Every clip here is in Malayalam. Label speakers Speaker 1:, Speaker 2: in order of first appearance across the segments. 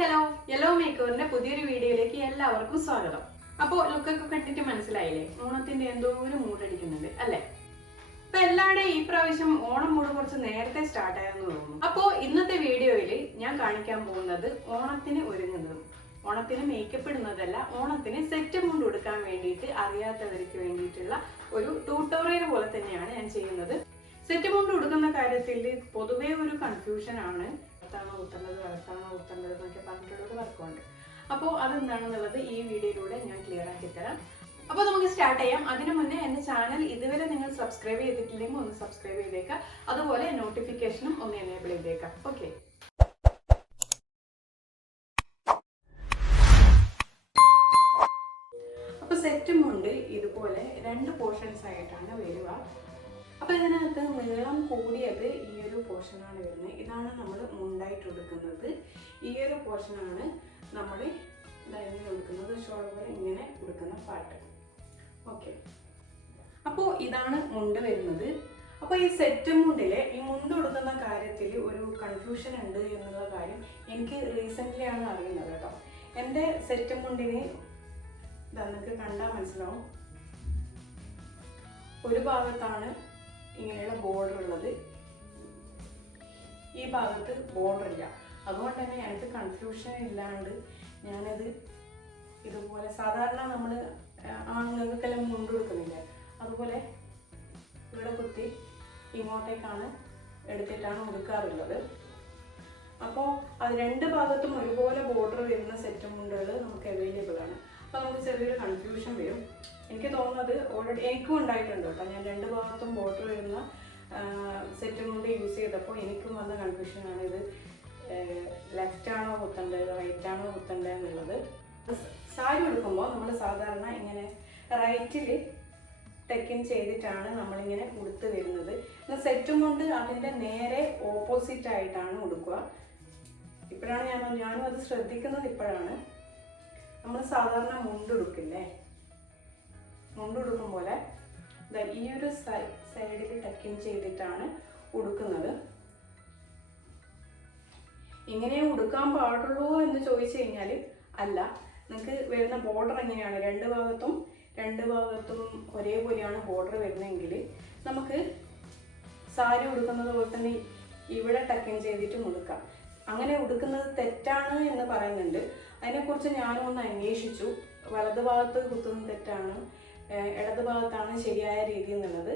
Speaker 1: ഹലോ യെല്ലോ മേക്കോറിന്റെ പുതിയൊരു വീഡിയോയിലേക്ക് എല്ലാവർക്കും സ്വാഗതം. അപ്പോ ലുക്കൊക്കെ കണ്ടിട്ട് മനസ്സിലായില്ലേ? ഓണത്തിന്റെ എന്തോ ഒരു മൂടടിക്കുന്നുണ്ട് അല്ലേ? അപ്പൊ എല്ലാവരുടെയും ഈ പ്രാവശ്യം ഓണം മൂട് കുറച്ച് നേരത്തെ സ്റ്റാർട്ട് ആയെന്ന് തോന്നുന്നു. അപ്പോ ഇന്നത്തെ വീഡിയോയിൽ ഞാൻ കാണിക്കാൻ പോകുന്നത് ഓണത്തിന് ഒരുങ്ങുന്നതും ഓണത്തിന് മേക്കപ്പ് ഇടുന്നതല്ല ഓണത്തിന് സെറ്റ് മൂണ്ട് കൊടുക്കാൻ വേണ്ടിയിട്ട് അറിയാത്തവർക്ക് വേണ്ടിയിട്ടുള്ള ഒരു ട്യൂട്ടോറിയൽ പോലെ തന്നെയാണ് ഞാൻ ചെയ്യുന്നത്. സെറ്റ് മൂണ്ട് കൊടുക്കുന്ന കാര്യത്തിൽ പൊതുവേ ഒരു കൺഫ്യൂഷൻ ആണ്. വലത്താണോ കുത്തേണ്ടത് വലത്താണോ കുത്തേണ്ടത് എന്നൊക്കെ പറഞ്ഞിട്ടുള്ളൊരു വർക്കുണ്ട്. അപ്പോൾ അതെന്താണെന്നുള്ളത് ഈ വീഡിയോയിലൂടെ ഞാൻ ക്ലിയർ ആക്കി തരാം. അപ്പോൾ നമുക്ക് സ്റ്റാർട്ട് ചെയ്യാം. അതിനു മുന്നേ എന്റെ ചാനൽ ഇതുവരെ നിങ്ങൾ സബ്സ്ക്രൈബ് ചെയ്തിട്ടില്ലെങ്കിൽ ഒന്ന് സബ്സ്ക്രൈബ് ചെയ്തേക്കാം. അതുപോലെ നോട്ടിഫിക്കേഷനും ഒന്ന് എനേബിൾ ചെയ്തേക്കാം. ഓക്കെ അപ്പോൾ സെറ്റും ഉണ്ട്. ഇതുപോലെ രണ്ട് പോർഷൻസ് ആയിട്ടാണ് വരിക. അപ്പൊ ഇതിനകത്ത് നീളം കൂടിയത് ഈ ഒരു പോർഷനാണ് വരുന്നത്. ഇതാണ് നമ്മൾ മുണ്ടായിട്ട് കൊടുക്കുന്നത് ഈ ഒരു പോർഷനാണ് നമ്മൾ ഡൈനിങ് കൊടുക്കുന്നത് ഷോൾഡർ ഇങ്ങനെ കൊടുക്കുന്ന പാട്ട് ഓക്കെ അപ്പോൾ ഇതാണ് മുണ്ട് വരുന്നത്. അപ്പോൾ ഈ സെറ്റ് മുണ്ടിലെ ഈ മുണ്ട് കൊടുക്കുന്ന കാര്യത്തിൽ ഒരു കൺഫ്യൂഷൻ ഉണ്ട് എന്നുള്ള കാര്യം എനിക്ക് റീസെന്റ്ലി ആണ് അറിയുന്നത് കേട്ടോ. എന്റെ സെറ്റ് മുണ്ടിനെ നിങ്ങൾക്ക് കണ്ടാൽ മനസ്സിലാവും. ഒരു ഭാഗത്താണ് ഇങ്ങനെയുള്ള ബോർഡർ ഉള്ളത്. ഈ ഭാഗത്ത് ബോർഡർ ഇല്ല. അതുകൊണ്ട് തന്നെ എനിക്ക് കൺഫ്യൂഷൻ ഇല്ലാണ്ട് ഞാനത് ഇതുപോലെ സാധാരണ നമ്മൾ ആണുങ്ങൾക്കെല്ലാം മുണ്ട് കൊടുക്കുന്നില്ല? അതുപോലെ ഇവിടെ കുത്തി ഇങ്ങോട്ടേക്കാണ് എടുത്തിട്ടാണ് ഉടുക്കാറുള്ളത് അപ്പോൾ അത് രണ്ട് ഭാഗത്തും ഒരുപോലെ ബോർഡർ വരുന്ന സെറ്റ് മുണ്ടുകൾ നമുക്ക് അവൈലബിൾ ആണ്. അപ്പോൾ ചെറിയൊരു കൺഫ്യൂഷൻ വരും. എനിക്ക് തോന്നുന്നത് ഓൾറെഡി എനിക്കും ഉണ്ടായിട്ടുണ്ട് കേട്ടോ. ഞാൻ രണ്ട് ഭാഗത്തും ബോർഡർ വരുന്ന സെറ്റും കൊണ്ട് യൂസ് ചെയ്തപ്പോൾ എനിക്കും വന്ന കൺഫ്യൂഷനാണ് ഇത്. ലെഫ്റ്റ് ആണോ കുത്തേണ്ടത് റൈറ്റ് ആണോ കുത്തേണ്ടത് എന്നുള്ളത്. സാരി ഉടുക്കുമ്പോൾ നമ്മൾ സാധാരണ ഇങ്ങനെ റൈറ്റിൽ ടെക്കിൻ ചെയ്തിട്ടാണ് നമ്മളിങ്ങനെ ഉടുത്ത് വരുന്നത്. എന്നാൽ സെറ്റും കൊണ്ട് അതിന്റെ നേരെ ഓപ്പോസിറ്റ് ആയിട്ടാണ് ഉടുക്കുക. ഇപ്പോഴാണ് ഞാൻ ഞാനും അത് ശ്രദ്ധിക്കുന്നത് ഇപ്പോഴാണ്. നമ്മൾ സാധാരണ മുണ്ടുടുക്കില്ലേ മുണ്ടുടുക്കും പോലെ ഈ ഒരു സൈഡിൽ ടക്കിൻ ചെയ്തിട്ടാണ് ഉടുക്കുന്നത്. ഇങ്ങനെ ഉടുക്കാൻ പാടുള്ളൂ എന്ന് ചോദിച്ചു കഴിഞ്ഞാൽ അല്ല. നിങ്ങൾക്ക് വരുന്ന ബോർഡർ എങ്ങനെയാണ്? രണ്ട് ഭാഗത്തും രണ്ട് ഭാഗത്തും ഒരേപോലെയാണ് ബോർഡർ വരുന്നതെങ്കിൽ നമുക്ക് സാരി ഉടുക്കുന്നത് പോലെ തന്നെ ഇവിടെ ടക്കിൻ ചെയ്തിട്ടും ഉടുക്കാം. അങ്ങനെ ഉടുക്കുന്നത് തെറ്റാണ് എന്ന് പറയുന്നുണ്ട്. അതിനെക്കുറിച്ച് ഞാനും ഒന്ന് അന്വേഷിച്ചു. വലത് ഭാഗത്ത് കുത്തുന്നത് തെറ്റാണ്. ഇടത് ഭാഗത്താണ് ശരിയായ രീതി എന്നുള്ളത്.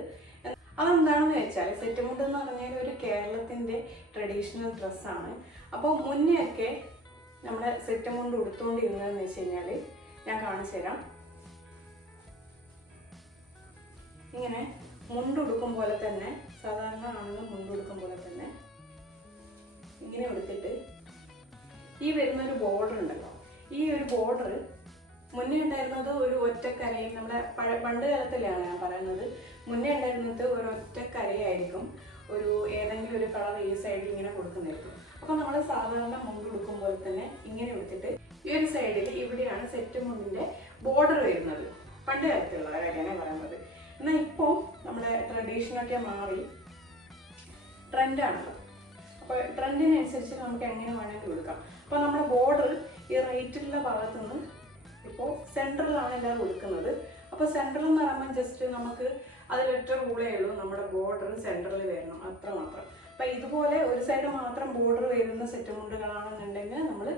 Speaker 1: അതെന്താണെന്ന് വെച്ചാൽ സെറ്റുമുണ്ട് എന്ന് പറഞ്ഞാൽ ഒരു കേരളത്തിന്റെ ട്രഡീഷണൽ ഡ്രസ്സാണ്. അപ്പോൾ മുന്നേ ഒക്കെ നമ്മുടെ സെറ്റുമുണ്ട് ഉടുത്തുകൊണ്ടിരുന്നതെന്ന് വെച്ച് കഴിഞ്ഞാൽ ഞാൻ കാണിച്ചു തരാം. ഇങ്ങനെ മുണ്ടുടുക്കും പോലെ തന്നെ സാധാരണ ആണുങ്ങൾ മുണ്ടുടുക്കും പോലെ തന്നെ ഇങ്ങനെ എടുത്തിട്ട് ഈ വരുന്ന ഒരു ബോർഡർ ഉണ്ടല്ലോ. ഈ ഒരു ബോർഡർ മുന്നേ ഉണ്ടായിരുന്നത് ഒരു ഒറ്റക്കരയും നമ്മുടെ പഴ പണ്ട് കാലത്തിലാണ് ഞാൻ പറയുന്നത്. മുന്നേ ഉണ്ടായിരുന്നത് ഒരു ഒറ്റക്കരയായിരിക്കും. ഒരു ഏതെങ്കിലും ഒരു കളർ ഈ സൈഡിൽ ഇങ്ങനെ കൊടുക്കുന്നതായിരിക്കും. അപ്പോൾ നമ്മൾ സാധാരണ മുമ്പ് കൊടുക്കും പോലെ തന്നെ ഇങ്ങനെ എടുത്തിട്ട് ഈ ഒരു സൈഡിൽ ഇവിടെയാണ് സെറ്റ് മുണ്ടിന്റെ ബോർഡർ വരുന്നത്. പണ്ട് കാലത്തുള്ള കാര്യമാണ് പറയുന്നത്. എന്നാൽ ഇപ്പോൾ നമ്മുടെ ട്രഡീഷനൊക്കെ മാറി. ട്രെൻഡാണല്ലോ അപ്പോൾ ട്രെൻഡിനനുസരിച്ച് നമുക്ക് എങ്ങനെ വേണമെങ്കിൽ കൊടുക്കാം അപ്പോൾ നമ്മുടെ ബോർഡർ ഈ റൈറ്റിലുള്ള ഭാഗത്ത് നിന്ന് ഇപ്പോൾ സെൻട്രലാണ് എല്ലാവരും കൊടുക്കുന്നത്. അപ്പോൾ സെൻട്രൽ എന്ന് പറയുമ്പോൾ ജസ്റ്റ് നമുക്ക് അതിലൊറ്റ റൂളേ ഉള്ളൂ നമ്മുടെ ബോർഡർ സെൻട്രൽ വരണം. അത്ര മാത്രം. അപ്പം ഇതുപോലെ ഒരു സൈഡ് മാത്രം ബോർഡർ വരുന്ന സെറ്റ് മുണ്ടുകളാണെന്നുണ്ടെങ്കിൽ നമ്മൾ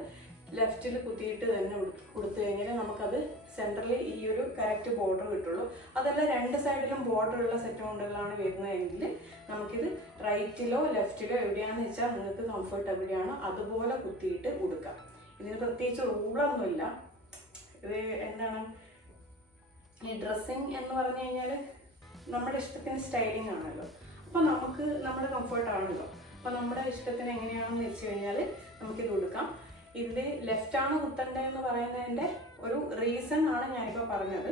Speaker 1: ലെഫ്റ്റിൽ കുത്തിയിട്ട് തന്നെ കൊടുത്തു കഴിഞ്ഞാൽ നമുക്കത് സെൻട്രലിൽ ഈ ഒരു കറക്റ്റ് ബോർഡർ കിട്ടുള്ളൂ. അതല്ല രണ്ട് സൈഡിലും ബോർഡർ ഉള്ള സെറ്റ് മുണ്ടുകളാണ് വരുന്നതെങ്കിൽ നമുക്കിത് റൈറ്റിലോ ലെഫ്റ്റിലോ എവിടെയാണെന്ന് വെച്ചാൽ നിങ്ങൾക്ക് കംഫർട്ടബിളാണ് അതുപോലെ കുത്തിയിട്ട് ഉടുക്കാം ഇതിന് പ്രത്യേകിച്ച് റൂളൊന്നുമില്ല ഇത് എന്താണ്? ഈ ഡ്രസ്സിങ് എന്ന് പറഞ്ഞു കഴിഞ്ഞാൽ നമ്മുടെ ഇഷ്ടത്തിന് സ്റ്റൈലിംഗ് ആണല്ലോ. അപ്പോൾ നമുക്ക് നമ്മുടെ കംഫർട്ട് ആണല്ലോ. അപ്പോൾ നമ്മുടെ ഇഷ്ടത്തിന് എങ്ങനെയാണെന്ന് വെച്ച് കഴിഞ്ഞാൽ നമുക്കിത് കൊടുക്കാം. ഇതിൽ ലെഫ്റ്റ് ആണ് കുത്തണ്ടതെന്ന് പറയുന്നതിന്റെ ഒരു റീസൺ ആണ് ഞാനിപ്പോൾ പറഞ്ഞത്.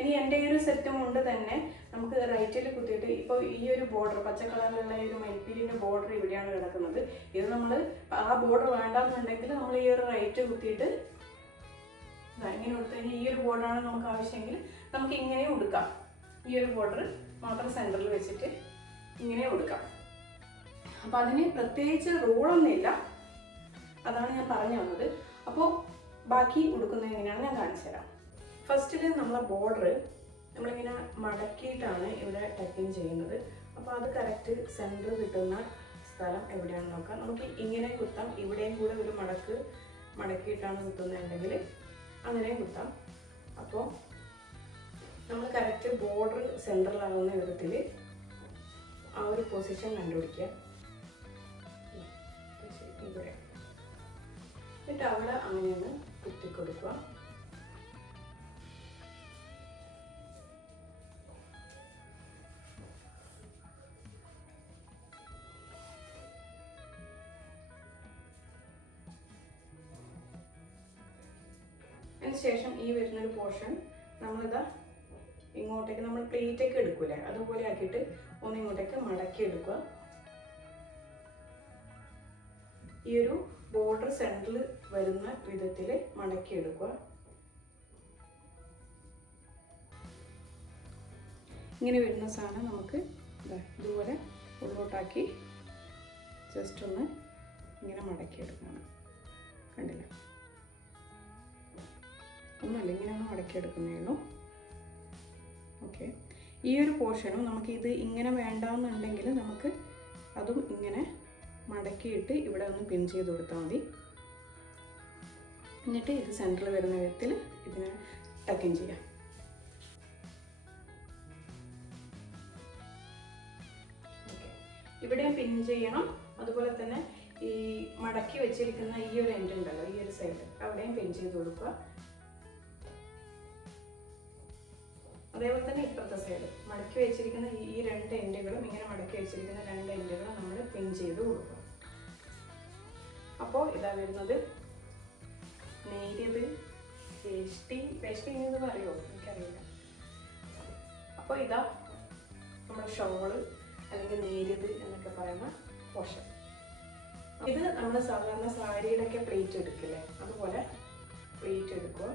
Speaker 1: ഇനി എന്റെ ഈ ഒരു സെറ്റും കൊണ്ട് തന്നെ നമുക്ക് റൈറ്റിൽ കുത്തിയിട്ട് ഇപ്പോൾ ഈ ഒരു ബോർഡർ പച്ച കളറിലുള്ള ഈ ഒരു മൈപ്പീലിന്റെ ബോർഡർ ഇവിടെയാണ് കിടക്കുന്നത്. ഇത് നമ്മൾ ആ ബോർഡർ വേണ്ടാന്നുണ്ടെങ്കിൽ നമ്മൾ ഈ ഒരു റൈറ്റ് കുത്തിയിട്ട് ഇങ്ങനെ കൊടുത്തു കഴിഞ്ഞാൽ ഈ ഒരു ബോർഡറാണ് നമുക്ക് ആവശ്യമെങ്കിൽ നമുക്ക് ഇങ്ങനെ കൊടുക്കാം. ഈ ഒരു ബോർഡർ മാത്രം സെന്ററിൽ വെച്ചിട്ട് ഇങ്ങനെ കൊടുക്കാം. അപ്പം അതിന് പ്രത്യേകിച്ച് റൂളൊന്നുമില്ല അതാണ് ഞാൻ പറഞ്ഞു വന്നത്. അപ്പോൾ ബാക്കി ഉടുക്കുന്നത് എങ്ങനെയാണ് ഞാൻ കാണിച്ചു തരാം. ഫസ്റ്റിൽ നമ്മളെ ബോർഡർ നമ്മളിങ്ങനെ മടക്കിയിട്ടാണ് ഇവിടെ ടക്കിങ് ചെയ്യുന്നത്. അപ്പോൾ അത് കറക്റ്റ് സെന്റർ കിട്ടുന്ന സ്ഥലം എവിടെയാണെന്ന് നോക്കാം. നമുക്ക് ഇങ്ങനെ കുത്താം. ഇവിടെയും കൂടെ ഒരു മടക്ക് മടക്കിയിട്ടാണ് കുത്തുന്നതെങ്കിൽ അങ്ങനെയും കുത്താം. അപ്പോൾ നമ്മൾ കറക്റ്റ് ബോർഡർ സെന്ററിലാകുന്ന വിധത്തിൽ ആ ഒരു പൊസിഷൻ കണ്ടുപിടിക്കുക. എന്നിട്ട് അവിടെ അങ്ങനെയൊന്ന് കുത്തി അതിന് ശേഷം ഈ വരുന്നൊരു പോർഷൻ നമ്മളിതാ ഇങ്ങോട്ടേക്ക് നമ്മൾ പ്ലേറ്റൊക്കെ എടുക്കൂലേ അതുപോലെ ആക്കിയിട്ട് ഒന്ന് ഇങ്ങോട്ടേക്ക് മടക്കി എടുക്കുക. ഈ ഒരു ബോർഡർ സെന്ററിൽ വരുന്ന വിധത്തിൽ മടക്കി എടുക്കുക. ഇങ്ങനെ വരുന്ന സാധനം നമുക്ക് ഇതുപോലെ ഉള്ളോട്ടാക്കി ജസ്റ്റ് ഒന്ന് ഇങ്ങനെ മടക്കി എടുക്കണം. കണ്ടില്ല? ഒന്നുമല്ല ഇങ്ങനെ ഒന്ന് മടക്കി എടുക്കുന്നേ ഉള്ളൂ ഓക്കെ ഈ ഒരു പോർഷനും നമുക്ക് ഇത് ഇങ്ങനെ വേണ്ടാന്നുണ്ടെങ്കിൽ നമുക്ക് അതും ഇങ്ങനെ മടക്കിയിട്ട് ഇവിടെ ഒന്ന് പിൻ ചെയ്ത് കൊടുത്താൽ മതി. എന്നിട്ട് ഇത് സെന്ററിൽ വരുന്ന വിധത്തിൽ ഇതിനെ ടക്കിൻ ചെയ്യാം. ഇവിടെ പിൻ ചെയ്യണം. അതുപോലെ തന്നെ ഈ മടക്കി വെച്ചിരിക്കുന്ന ഈ ഒരു എൻഡ് ഉണ്ടല്ലോ ഈ ഒരു സൈഡ് അവിടെയും പിൻ ചെയ്ത് കൊടുക്കുക. അതേപോലെ തന്നെ ഇപ്പുറത്തെ സൈഡ് മടക്കി വെച്ചിരിക്കുന്ന ഈ- രണ്ട് എൻഡുകളും ഇങ്ങനെ മടക്കി വെച്ചിരിക്കുന്ന രണ്ട് എൻഡുകളും നമ്മൾ പിൻ ചെയ്ത് കൊടുക്കുക അപ്പോൾ ഇതാ വരുന്നത് നേരിയത് പേസ്റ്റി പേസ്റ്റി എന്ന് പറയുമോ എനിക്കറിയില്ല. അപ്പോൾ ഇതാ നമ്മുടെ ഷോൾ അല്ലെങ്കിൽ നേരിയത് എന്നൊക്കെ പറയുന്ന പോഷൻ ഇത് നമ്മൾ സാധാരണ സാരിയുടെയൊക്കെ പ്ലേറ്റ് എടുക്കില്ലേ? അതുപോലെ പ്ലേറ്റ് എടുക്കുക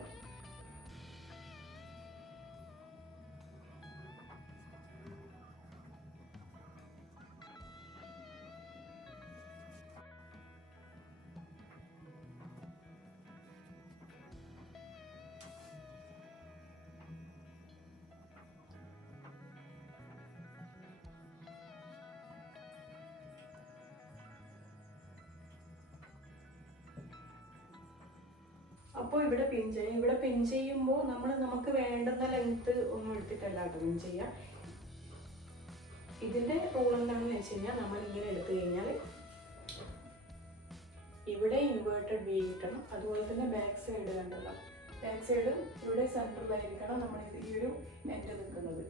Speaker 1: അപ്പോൾ ഇവിടെ പിൻ ചെയ്യും. ഇവിടെ പിൻ ചെയ്യുമ്പോൾ നമ്മൾ നമുക്ക് വേണ്ടുന്ന ലെങ്ത് ഒന്നും എടുത്തിട്ടല്ല പിൻ ചെയ്യുക ഇതിന്റെ റൂൾ എന്താണെന്ന് വെച്ച് കഴിഞ്ഞാൽ നമ്മൾ ഇങ്ങനെ എടുത്തു കഴിഞ്ഞാൽ ഇവിടെ ഇൻവേർട്ടഡ് വി കിട്ടണം. അതുപോലെ തന്നെ ബാക്ക് സൈഡ് കണ്ടല്ലോ. ബാക്ക് സൈഡ് ഇവിടെ സെൻട്രലായിരിക്കണം നമ്മൾ ഈ ഒരു നെറ്റ് നിൽക്കുന്നത്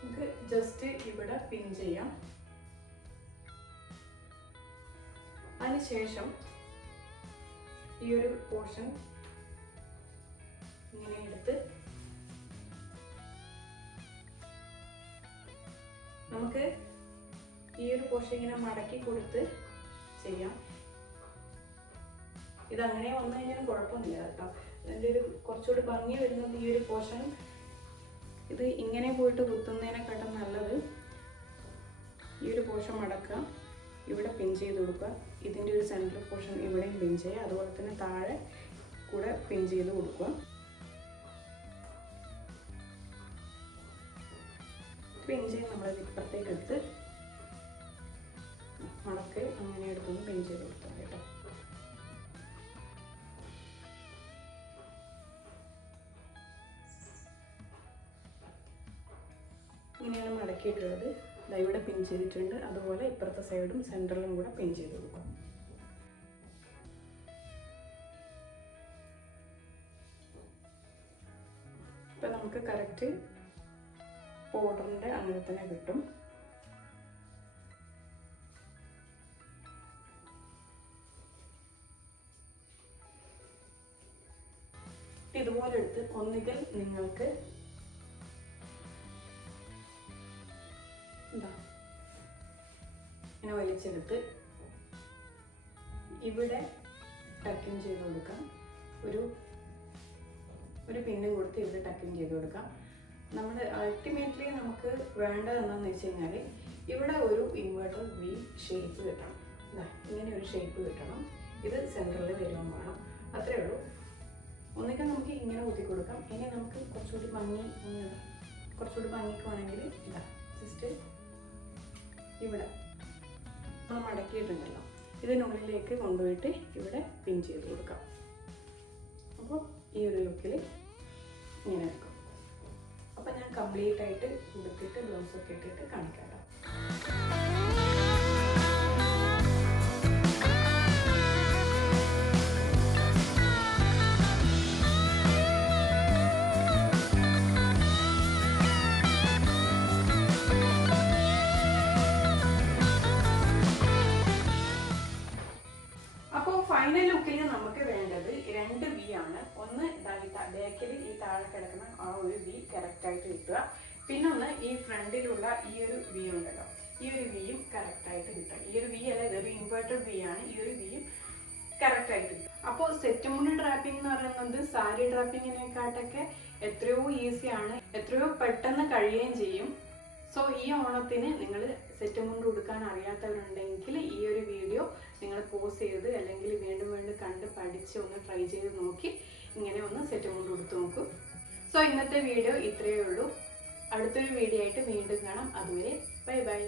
Speaker 1: നമുക്ക് ജസ്റ്റ് ഇവിടെ പിൻ ചെയ്യാം. അതിനുശേഷം ഈ ഒരു പോർഷൻ ഇങ്ങനെ എടുത്ത് നമുക്ക് ഈ ഒരു പോർഷൻ ഇങ്ങനെ മടക്കി കൊടുത്ത് ചെയ്യാം. ഇത് അങ്ങനെ വന്നു കഴിഞ്ഞാലും കുഴപ്പമൊന്നുമില്ല കേട്ടോ. അതിന്റെ ഒരു കുറച്ചുകൂടി ഭംഗി വരുന്നത് ഈ ഒരു പോർഷൻ ഇത് ഇങ്ങനെ പോയിട്ട് കുത്തുന്നതിനെക്കാട്ടും നല്ലത് ഈ ഒരു പോർഷൻ മടക്കുക. ഇവിടെ പിൻ ചെയ്ത് കൊടുക്കുക. ഇതിന്റെ ഒരു സെൻട്രൽ പോർഷൻ ഇവിടെയും പിൻ ചെയ്യുക. അതുപോലെ തന്നെ താഴെ കൂടെ പിൻ ചെയ്ത് കൊടുക്കുക. പിൻ ചെയ്ത് നമ്മൾ ഇപ്പുറത്തേക്ക് എടുത്ത് മടക്ക് അങ്ങനെ എടുത്തൊന്ന് പിൻ ചെയ്ത് കൊടുത്താൽ കേട്ടോ. ഇങ്ങനെയാണ് മടക്കിയിട്ടുള്ളത്. ഇവിടെ പിൻ ചെയ്തിട്ടുണ്ട്. അതുപോലെ ഇപ്പുറത്തെ സൈഡും സെന്ററിലും കൂടെ പിൻ ചെയ്ത് കൊടുക്കും. ഇപ്പം നമുക്ക് കറക്റ്റ് ഓർഡറിന്റെ അങ്ങനെ തന്നെ കിട്ടും. ഇതുപോലെ എടുത്ത് ഒന്നുകിൽ നിങ്ങൾക്ക് ഇങ്ങനെ വലിച്ചെടുത്ത് ഇവിടെ ടക്കിങ് ചെയ്ത് കൊടുക്കാം. ഒരു ഒരു പിന്നും കൊടുത്ത് ഇവിടെ ടക്കിങ് ചെയ്ത് കൊടുക്കാം. നമ്മൾ അൾട്ടിമേറ്റ്ലി നമുക്ക് വേണ്ടത് എന്താണെന്ന് വെച്ച് കഴിഞ്ഞാൽ ഇവിടെ ഒരു ഇൻവേർട്ടർ വി ഷേപ്പ് കിട്ടണം. ഇങ്ങനെ ഒരു ഷേപ്പ് കിട്ടണം. ഇത് സെന്ററിൽ വരുവാൻ വേണം. അത്രയേ ഉള്ളൂ. ഒന്നിക്കൽ നമുക്ക് ഇങ്ങനെ ഊതി കൊടുക്കാം. ഇനി നമുക്ക് കുറച്ചുകൂടി ഭംഗി കുറച്ചുകൂടി ഭംഗിക്കുവാണെങ്കിൽ ഇതാ ജസ്റ്റ് ഇവിടെ നമ്മൾ മടക്കിയിട്ടുണ്ടല്ലോ. ഇതിനുള്ളിലേക്ക് കൊണ്ടുപോയിട്ട് ഇവിടെ പിൻ ചെയ്ത് കൊടുക്കാം. അപ്പോൾ ഈ ഒരു ലുക്കിൽ ഇങ്ങനെ എടുക്കും. അപ്പോൾ ഞാൻ കംപ്ലീറ്റ് ആയിട്ട് ഉടുത്തിട്ട് ബ്ലൗസൊക്കെ ഇട്ടിട്ട് കാണിക്കാം ഒരു വി കറക്റ്റായിട്ട് കിട്ടുക. പിന്നെ ഒന്ന് ഈ ഫ്രണ്ടിലുള്ള ഈ ഒരു വി ഉണ്ടല്ലോ. ഈ ഒരു വിയും കറക്റ്റായിട്ട് കിട്ടുക. ഈ ഒരു വി അല്ല ഇതൊരു ഇൻവേർട്ടഡ് വി ആണ്. ഈ ഒരു വിയും കറക്റ്റായിട്ട് കിട്ടും അപ്പോൾ സെറ്റ് മുണ്ട് ഡ്രാപ്പിംഗ് എന്ന് പറയുന്നത് സാരി ഡ്രാപ്പിങ്ങിനെക്കാട്ടൊക്കെ എത്രയോ ഈസിയാണ് എത്രയോ പെട്ടെന്ന് കഴിയുകയും ചെയ്യും. സോ ഈ ഓണത്തിന് നിങ്ങൾ സെറ്റ് മുണ്ട് ഉടുക്കാൻ അറിയാത്തവരുണ്ടെങ്കിൽ ഈ ഒരു വീഡിയോ നിങ്ങൾ പോസ് ചെയ്ത് അല്ലെങ്കിൽ വീണ്ടും വീണ്ടും കണ്ട് പഠിച്ച് ഒന്ന് ട്രൈ ചെയ്ത് നോക്കി. ഇങ്ങനെ ഒന്ന് സെറ്റ് മുണ്ട് ഉടുത്ത് നോക്കൂ. സോ ഇന്നത്തെ വീഡിയോ ഇത്രയേ ഉള്ളൂ. അടുത്തൊരു വീഡിയോ ആയിട്ട് വീണ്ടും കാണാം. അതുവരെ ബൈ ബൈ